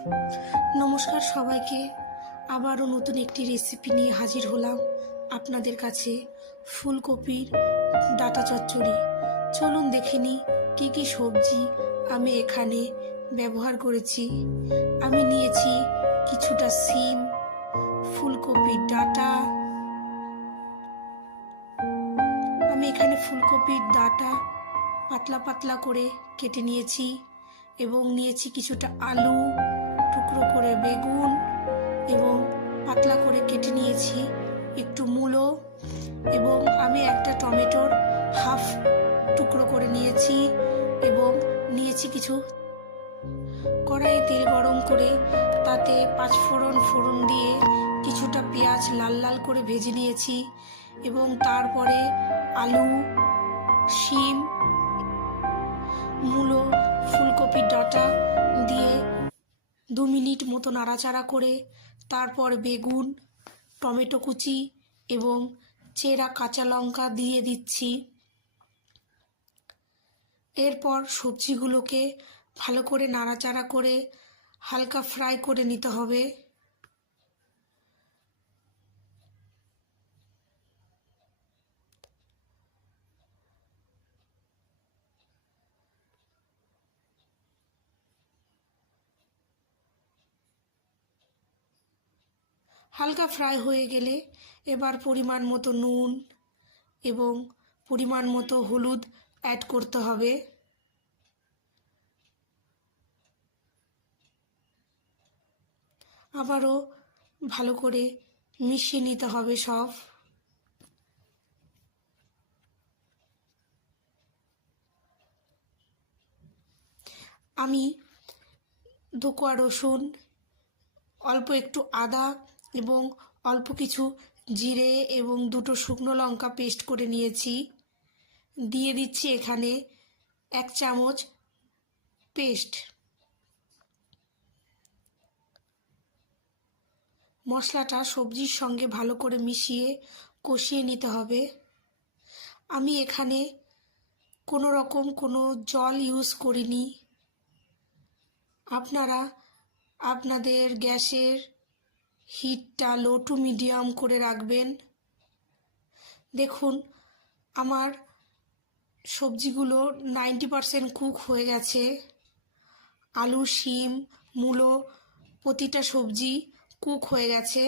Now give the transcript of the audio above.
নমস্কার সবাইকে। আবারও নতুন একটি রেসিপি নিয়ে হাজির হলাম আপনাদের কাছে। ফুলকপির ডাঁটা চচ্চড়ি। চলুন দেখে নিই কী কী সবজি আমি এখানে ব্যবহার করেছি। আমি নিয়েছি কিছুটা সিম, ফুলকপির ডাঁটা। আমি এখানে ফুলকপির ডাঁটা পাতলা পাতলা করে কেটে নিয়েছি এবং নিয়েছি কিছুটা আলু, টুকরো করে বেগুন এবং পাতলা করে কেটে নিয়েছি একটু মূলো, এবং আমি একটা টমেটোর হাফ টুকরো করে নিয়েছি এবং নিয়েছি কিছু। কড়াইয়ে তেল গরম করে তাতে পাঁচফোড়ন দিয়ে কিছুটা পেঁয়াজ লাল লাল করে ভেজে নিয়েছি এবং তারপরে আলু, শিম, মূলো, ফুলকপির ডাঁটা দিয়ে 2 মিনিট মতো নাড়াচাড়া করে তারপর বেগুন, টমেটো কুচি এবং চেরা কাঁচা লঙ্কা দিয়ে দিচ্ছি। এরপর সবজিগুলোকে ভালো করে নাড়াচাড়া করে হালকা ফ্রাই করে নিতে হবে। হালকা ফ্রাই হয়ে গেলে এবার পরিমাণ মতো নুন এবং পরিমাণ মতো হলুদ অ্যাড করতে হবে। আবারও ভালো করে মিশিয়ে নিতে হবে সব। আমি 2 কোয়া রসুন, অল্প একটু আদা এবং অল্প কিছু জিরে এবং 2টো শুকনো লঙ্কা পেস্ট করে নিয়েছি। দিয়ে দিচ্ছি এখানে 1 চামচ পেস্ট। মশলাটা সবজির সঙ্গে ভালো করে মিশিয়ে কষিয়ে নিতে হবে। আমি এখানে কোনো রকম কোনো জল ইউজ করিনি। আপনারা আপনাদের গ্যাসের হিটটা লো টু মিডিয়াম করে রাখবেন। দেখুন আমার সবজিগুলো 90% কুক হয়ে গেছে। আলু, শিম, মূলো প্রতিটা সবজি কুক হয়ে গেছে।